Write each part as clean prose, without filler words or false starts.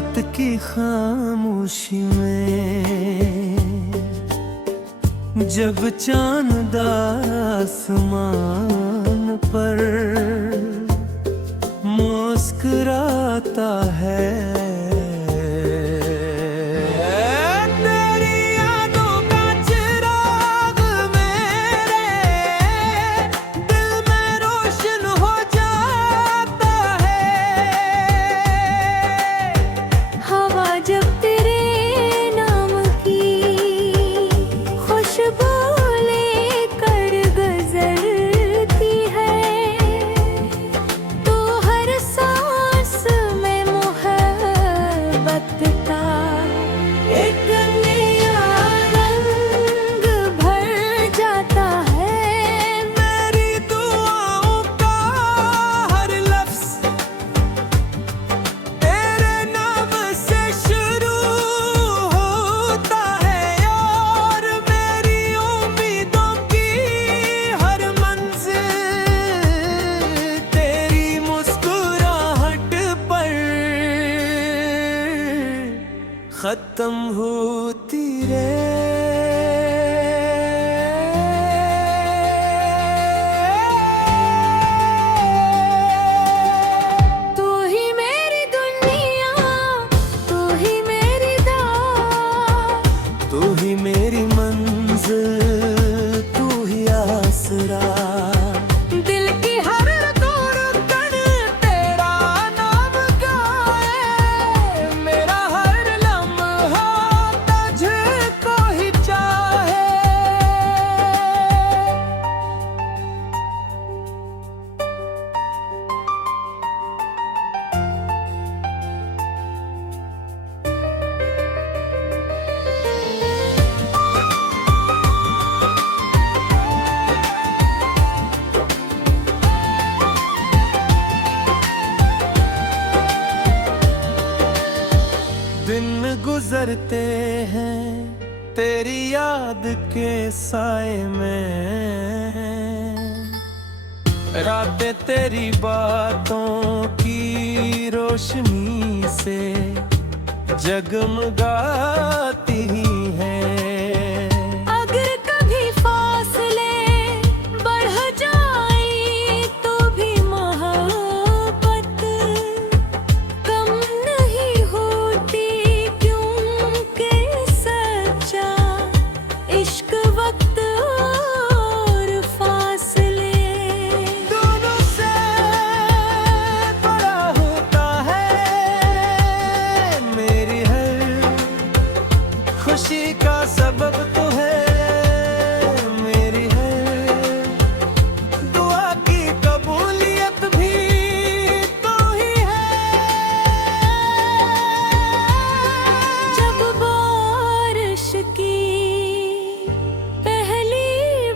रात की खामोशी में जब चांद आसमान पर मुस्कुराता है, तेरी यादों का चिराग मेरे दिल में रोशन हो जाता है। हवा जब तेरे नाम की खुशबू लेकर गुजरती है, तो हर सांस में मोहब्बत का एक नया रंग भर जाता है। मेरी दुआओं का हर लफ्ज तेरे नाम से शुरू होता है, और मेरी उम्मीदों की हर मंजिल तेरी मुस्कुराहट पर खत्म होती रे। तू ही मेरी दुनिया, तू ही मेरी दात, तू ही मेरी मंजिल, तू ही आसरा। दिल की हर धड़कन तेरा नाम गाए, मेरा हर लम्हा तुझको ही चाहे। दिन गुजरते हैं तेरी याद के साए में, रातें तेरी बातों की रोशनी से जगमगाती हैं। अगर कभी फासले बढ़ जाए तो भी मोहब्बत कम नहीं होती, क्योंकि सच्चा इश्क वक्त और फासले दोनों से बड़ा होता है। मेरी हर खुशी का सबब तो है, मेरी हर दुआ की कबूलियत भी तो ही है। जब बारिश की पहली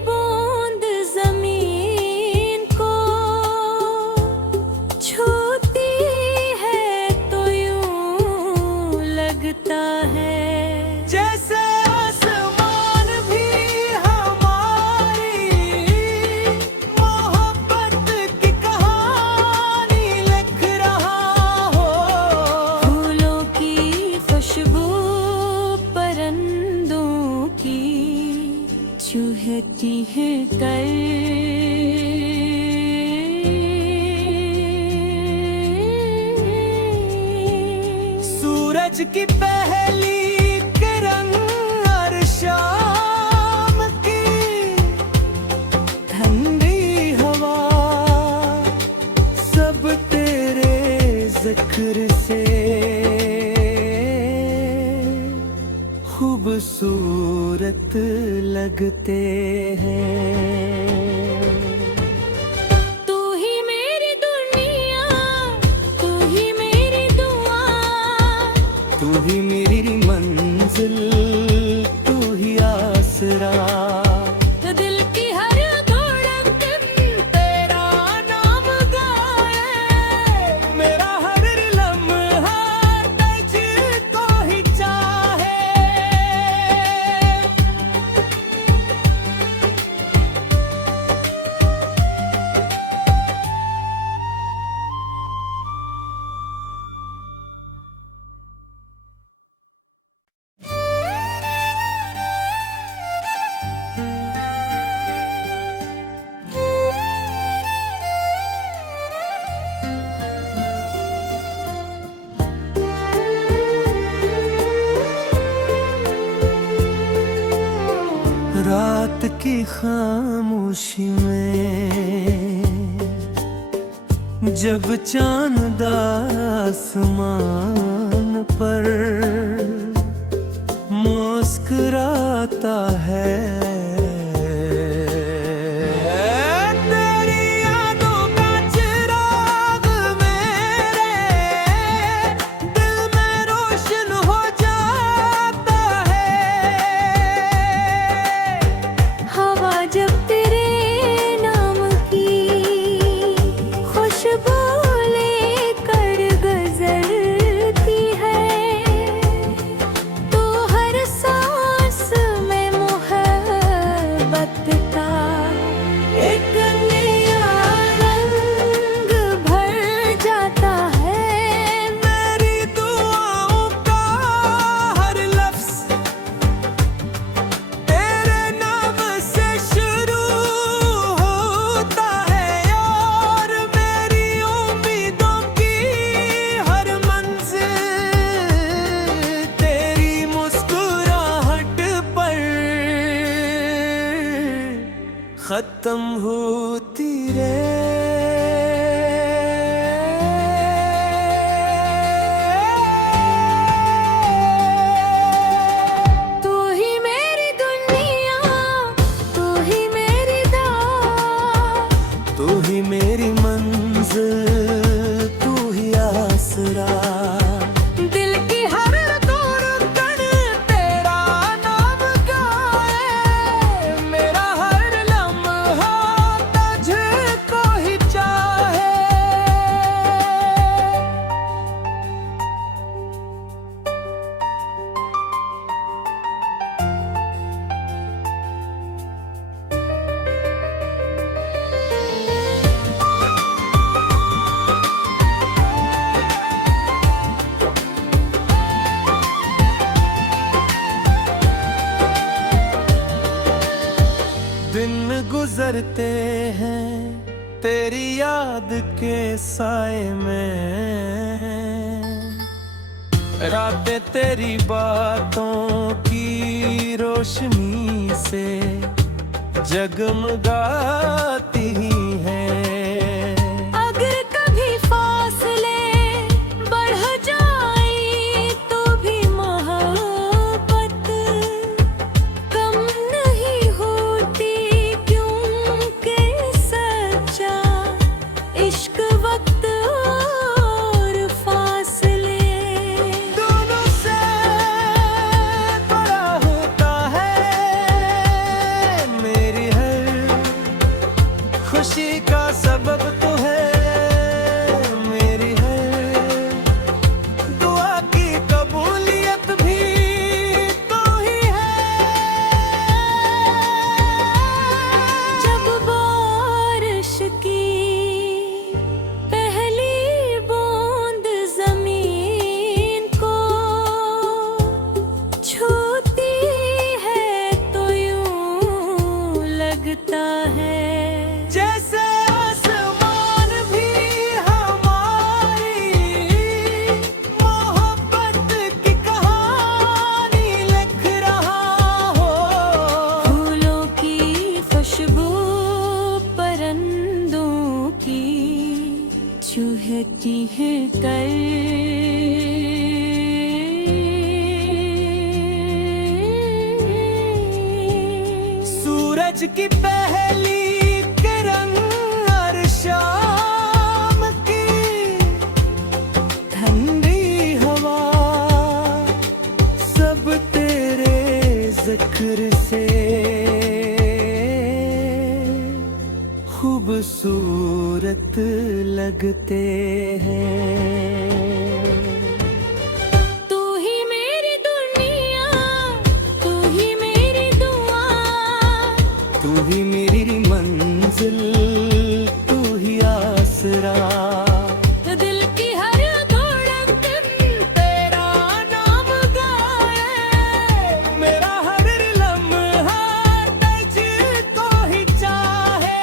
बूंद जमीन को छूती है तो यूं लगता है जैसे आसमान भी हमारी मोहब्बत की कहानी लिख रहा हो। फूलों की खुशबू परिंदों की चूहती है सूरज की पहली किरण हर शाम की ठंडी हवा सब तेरे जिक्र से खूबसूरत लगते हैं। तू ही मेरी दुनिया, तू ही मेरी दुआ, तू ही मेरी मंजिल, तू ही आसरा। दिल की हर धड़कन तेरा नाम गाए, मेरा हर लम्हा तुझको ही चाहे। की खामोशी में जब चांद आसमान पर मुस्कुराता है, तेरी यादों का चिराग मेरे दिल में रोशन हो जाता है। हवा जब तेरे नाम की खुशबू लेकर गुजरती है, तो हर सांस में मोहब्बत का एक नया रंग भर जाता है। मेरी दुआओं का हर लफ्ज तेरे नाम से शुरू होता है, और मेरी उम्मीदों की हर मंजिल तेरी मुस्कुराहट पर खत्म होती रे। तू ही मेरी दुनिया, तू ही मेरी दात, तू ही मेरी मंजिल, तू ही आसरा। दिल की हर धड़कन तेरा नाम गाए, मेरा हर लम्हा तुझको ही चाहे। दिन गुजरते हैं तेरी याद के साए में, रातें तेरी बातों की रोशनी से जगमगाती हैं। अगर कभी फासले बढ़ जाए तो भी मोहब्बत कम नहीं होती, क्योंकि सच्चा इश्क वक्त और फासले दोनों से बड़ा होता है। मेरी हर खुशी का सबब तो है, मेरी हर दुआ की कबूलियत भी तो ही है। जब बारिश की पहली बूंद जमीन को छूती है तो यूं लगता है जैसे आसमान भी हमारी मोहब्बत की कहानी लिख रहा हो। फूलों की खुशबू परिंदों की चूहती है सूरज की पहली किरण और शाम की ठंडी हवा सब तेरे जिक्र से खूबसूरत लगते हैं। तू ही मेरी दुनिया, तू ही मेरी दुआ, तू ही मेरी मंजिल, तू ही आसरा। दिल की हर धड़कन तेरा नाम गाए, मेरा हर लम्हा तुझको ही चाहे।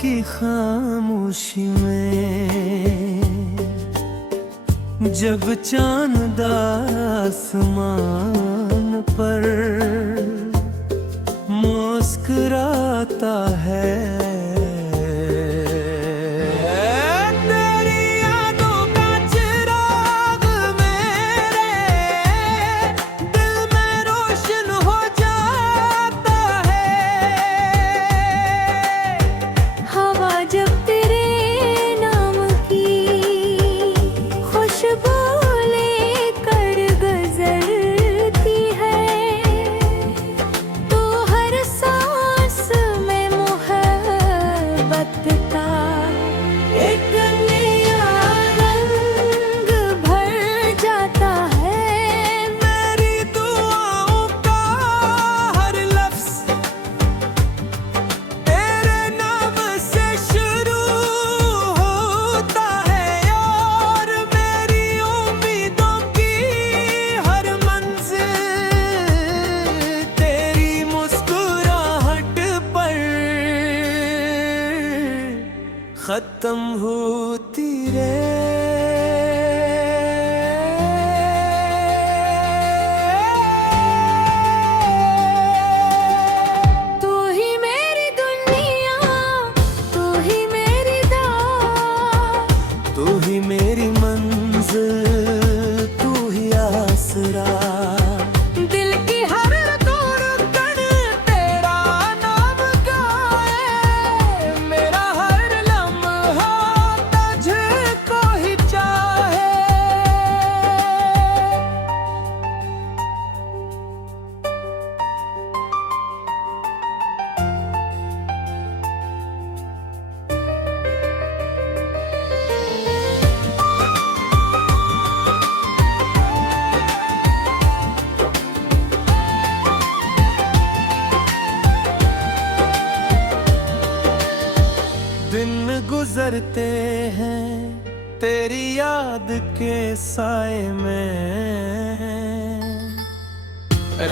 की खामोशी में जब चांद आसमान पर मुस्कुराता है, तेरी यादों का चिराग मेरे दिल में रोशन हो जाता है। हवा जब तेरे नाम की खुशबू लेकर गुजरती है, तो हर सांस में मोहब्बत का एक नया रंग भर जाता है। मेरी दुआओं का हर लफ्ज तेरे नाम से शुरू होता है, और मेरी उम्मीदों की हर मंजिल तेरी मुस्कुराहट पर खत्म होती रे। तू ही मेरी दुनिया, तू ही मेरी दात, तू ही मेरी मंजिल, तू ही आसरा। दिल की हर धड़कन तेरा नाम गाए, मेरा हर लम्हा तुझको ही चाहे। दिन गुजरते हैं तेरी याद के साए में,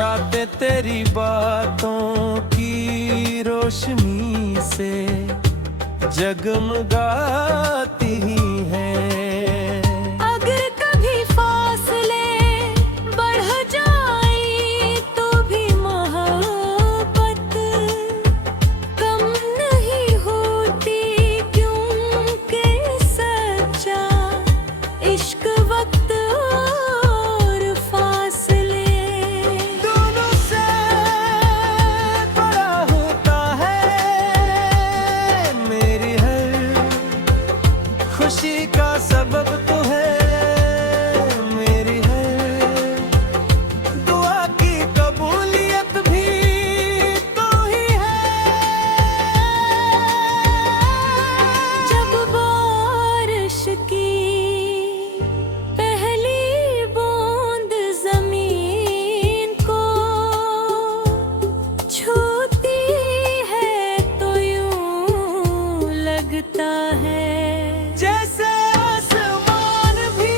रातें तेरी बातों की रोशनी से जगमगाती हैं। अगर कभी फासले बढ़ जाए तो भी मोहब्बत कम नहीं होती, क्योंकि सच्चा इश्क वक्त और फासले दोनों से बड़ा होता है। मेरी हर खुशी का सबब तो है, मेरी हर दुआ की कबूलियत भी तो ही है। जब बारिश की पहली बूंद जमीन को छूती है तो यूं लगता है जैसे आसमान भी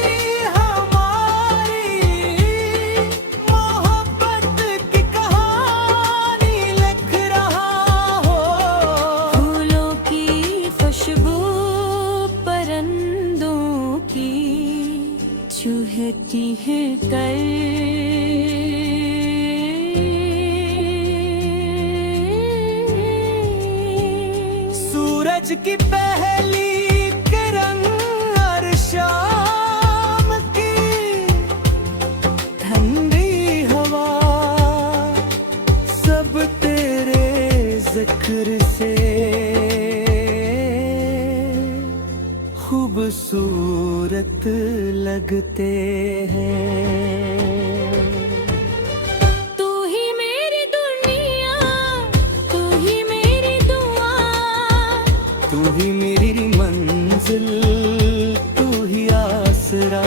हमारी मोहब्बत की कहानी लिख रहा हो। फूलों की खुशबू परिंदों की चूहती है सूरज की पहली किरण हर शाम की ठंडी हवा सब तेरे जिक्र से खूबसूरत लगते हैं। तू ही मेरी दुनिया, तू ही मेरी दुआ, तू ही मेरी मंजिल, तू ही आसरा।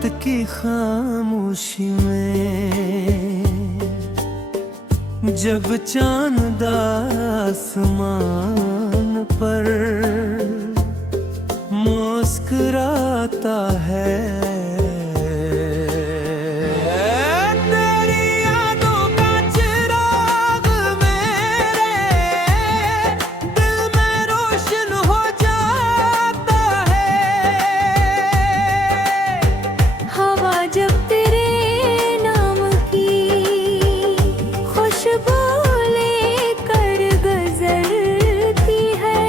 रात की खामोशी में जब चांद आसमान पर मुस्कुराता है, तेरी यादों का चिराग मेरे दिल में रोशन हो जाता है। हवा जब तेरे नाम की खुशबू लेकर गुजरती है,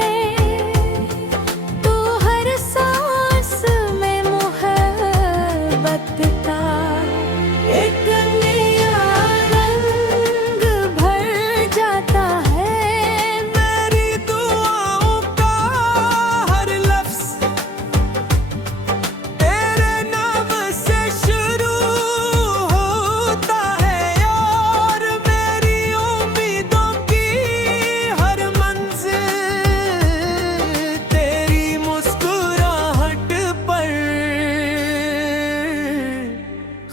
तो हर सांस में मोहब्बत का एक नया रंग भर जाता है। मेरी दुआओं का हर लफ्ज़ तेरे नाम से शुरू होता है, और मेरी उम्मीदों की हर मंजिल तेरी मुस्कुराहट पर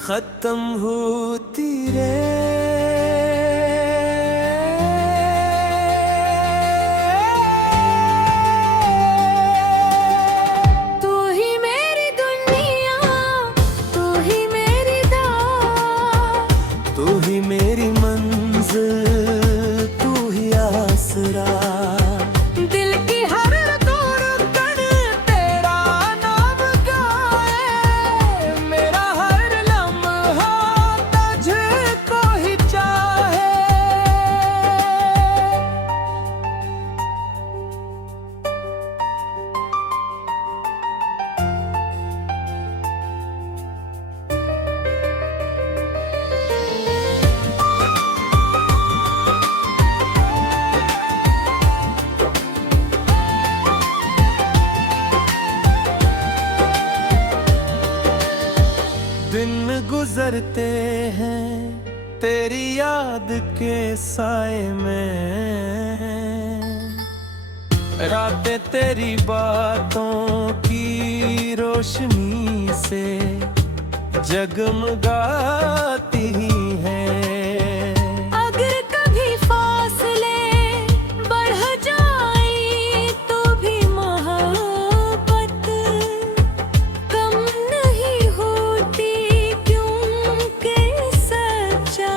खत्म होती रे। तू ही मेरी दुनिया, तू ही मेरी दात, तू ही मेरी मंजिल, तू ही आसरा। दिल की हर धड़कन तेरा नाम गाए, मेरा हर लम्हा तुझको ही चाहे। दिन गुजरते हैं तेरी याद के साए में, रातें तेरी बातों की रोशनी से जगमगाती हैं। अगर कभी फासले बढ़ जाए तो भी मोहब्बत कम नहीं होती, क्योंकि सच्चा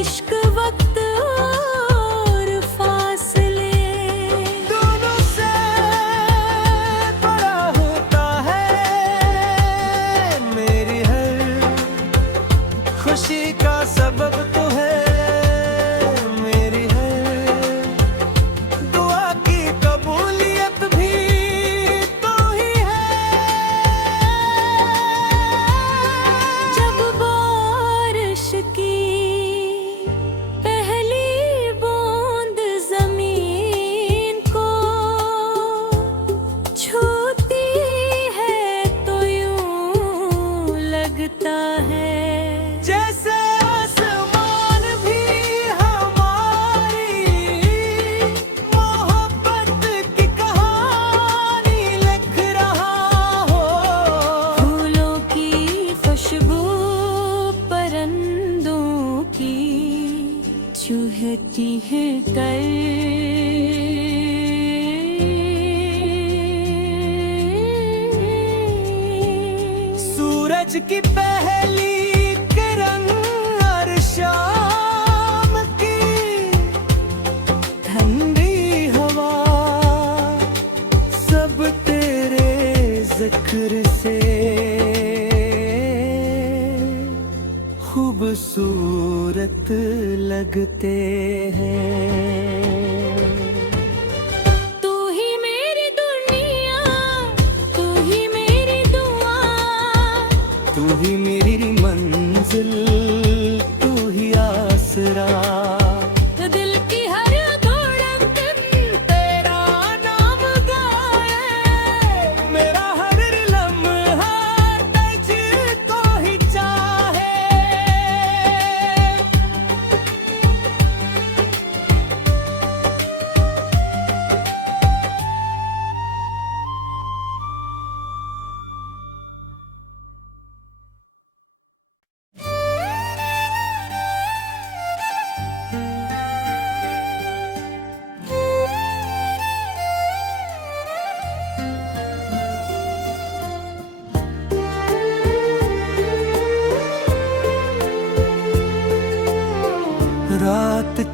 इश्क वक्त और फासले दोनों से बड़ा होता है। मेरी हर खुशी का सबब तो है, मेरी हर दुआ की कबूलियत भी तो ही है। जब बारिश की पहली बूंद जमीन को छूती है तो यूं लगता है जैसे आसमान भी हमारी मोहब्बत की कहानी लिख रहा हो। फूलों की खुशबू परिंदों की चूहती है सूरज की पहली किरण हर शाम की ठंडी हवा सब तेरे जिक्र से खूबसूरत लगते हैं। तू ही मेरी दुनिया, तू ही मेरी दुआ, तू ही मेरी मंजिल, तू ही आसरा। दिल की हर धड़कन तेरा नाम गाए, मेरा हर लम्हा तुझको ही चाहे।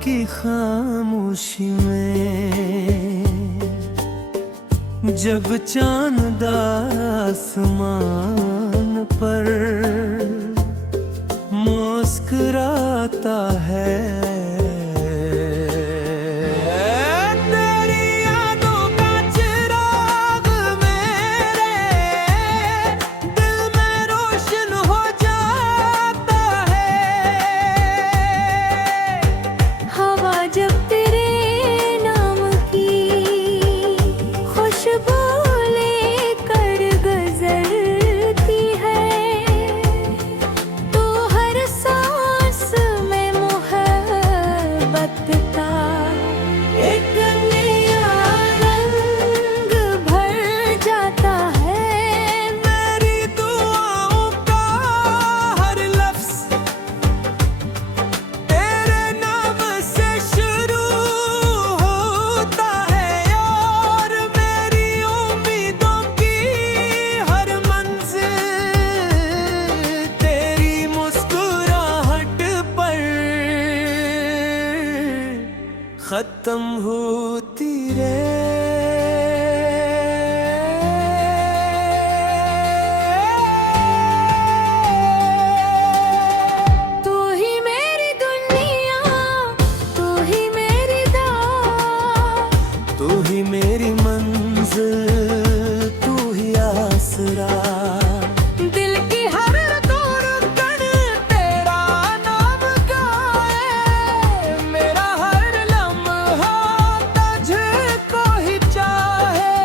की खामोशी में जब चांद आसमान पर मुस्कुराता है, तेरी यादों का चिराग मेरे दिल में रोशन हो जाता है। हवा जब तेरे नाम की खुशबू लेकर गुजरती है, तो हर सांस में मोहब्बत का एक नया रंग भर जाता है। मेरी दुआओं का हर लफ्ज तेरे नाम से शुरू होता है, और मेरी उम्मीदों की हर मंजिल तेरी मुस्कुराहट पर खत्म होती रे। तू ही मेरी दुनिया, तू ही मेरी दात, तू ही मेरी मंजिल, तू ही आसरा। दिल की हर धड़कन तेरा नाम गाए, मेरा हर लम्हा तुझको ही चाहे।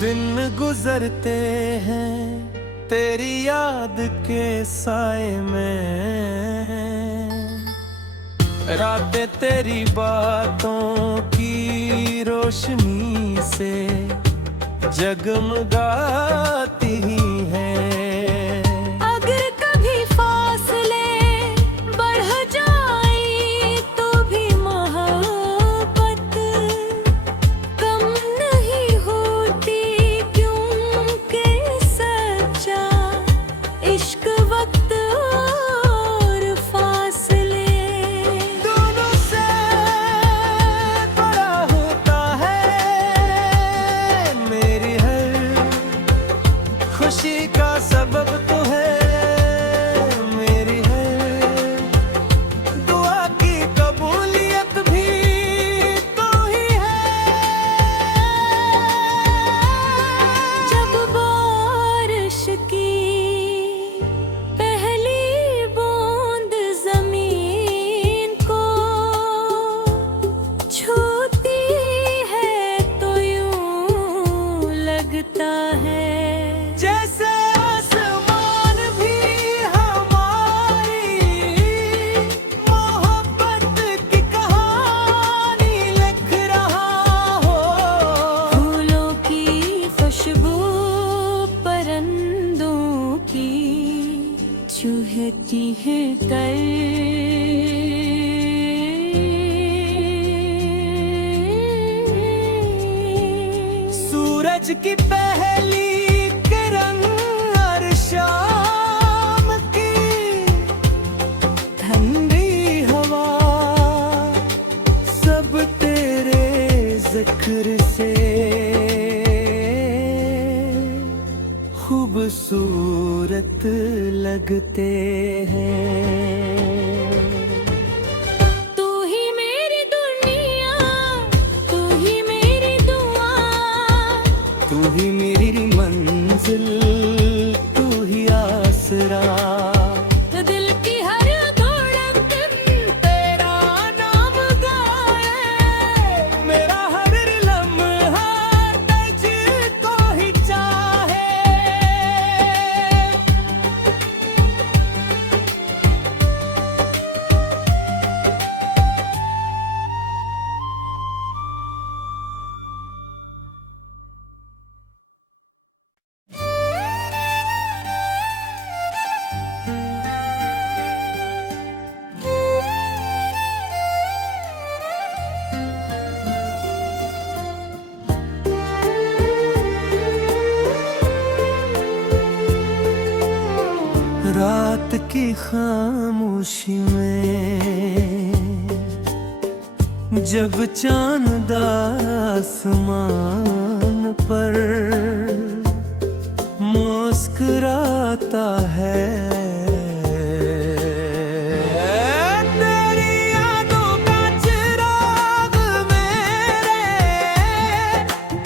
दिन गुजरते हैं तेरी याद के साए में, रातें तेरी बातों की रोशनी से जगमगाती हैं। अगर कभी फासले बढ़ जाए तो भी मोहब्बत कम नहीं होती, क्योंकि सच्चा इश्क वक्त और फासले दोनों से बड़ा होता है। मेरी हर खुशी का सबब तो है, मेरी हर दुआ की कबूलियत भी तो ही है। जब बारिश की पहली बूंद जमीन को छूती है तो यूं लगता है जैसे आसमान भी हमारी मोहब्बत की कहानी लिख रहा हो। फूलों की खुशबू परिंदों की चूहती है सूरज की पहली किरण हर शाम की ठंडी हवा सब तेरे जिक्र से खूबसूरत लगते हैं। तू ही मेरी दुनिया, तू ही मेरी दुआ, तू ही मेरी मंजिल, तू ही आसरा। दिल की हर धड़कन तेरा नाम गाए, मेरा हर लम्हा तुझको ही चाहे। रात की खामोशी में जब चांद आसमान पर मुस्कुराता है, तेरी यादों का चिराग मेरे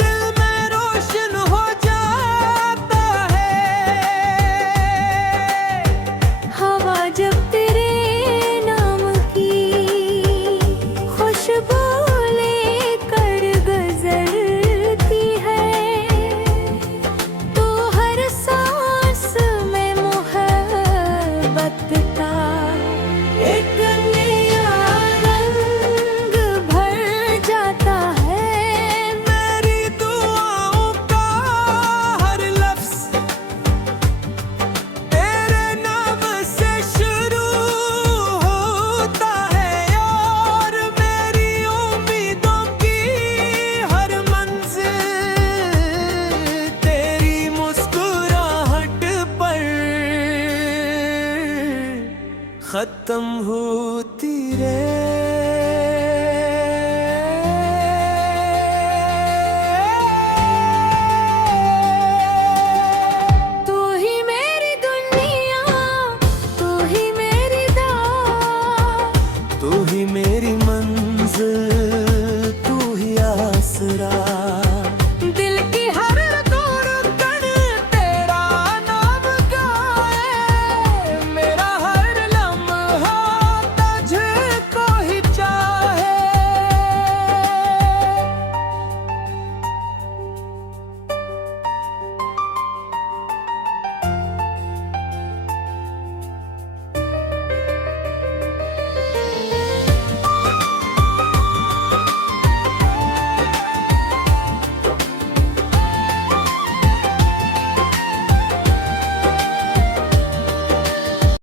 दिल में रोशन हो जाता है। हवा जब तेरे नाम की खुशबू लेकर गुजरती है, तो हर सांस में मोहब्बत का एक नया रंग भर जाता है। मेरी दुआओं का हर लफ्ज तेरे नाम से शुरू होता है, और मेरी उम्मीदों की हर मंजिल तेरी मुस्कुराहट पर खत्म होती रे।